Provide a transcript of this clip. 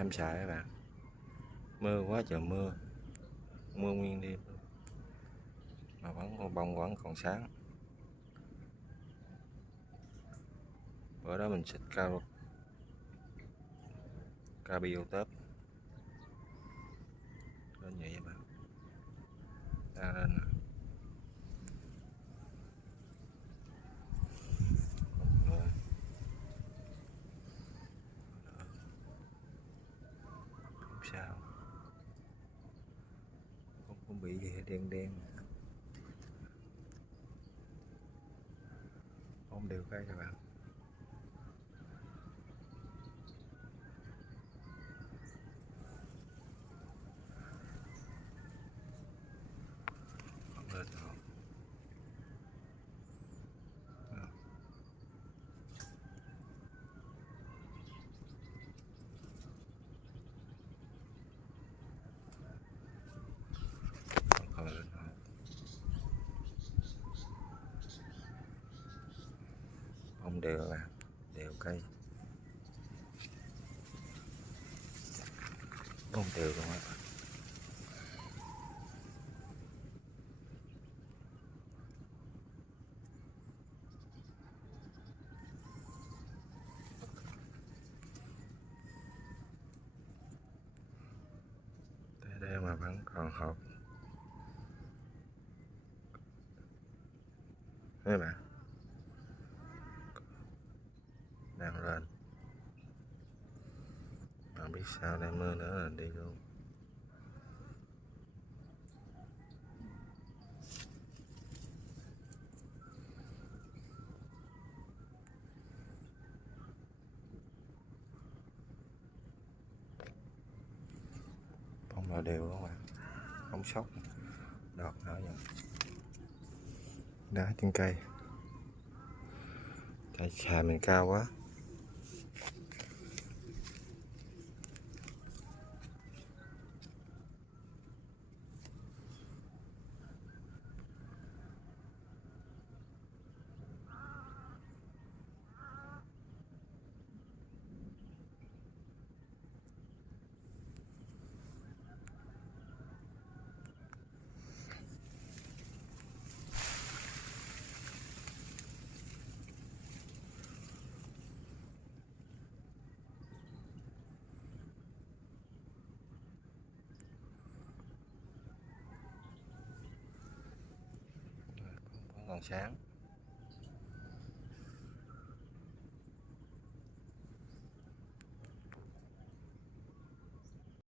ham xài các bạn. Mưa quá trời mưa, mưa nguyên đêm mà bông vẫn còn sáng. Bữa đó mình xịt cabio tớp lên vậy các bạn, đang lên nè. Không sao, không có bị gì hết, đen đen không đều cây các bạn. Không lên rồi. Không lên rồi. Bông đều các bạn, đều cây, bông đều luôn á. Đây mà vẫn còn hộp mấy bạn, đang lên mà biết sao đây, mưa nữa là đi luôn. Bông là đều các bạn, không sốc đọt nữa vậy. Đá trên cây, cây xà mình cao quá. Vẫn còn sáng.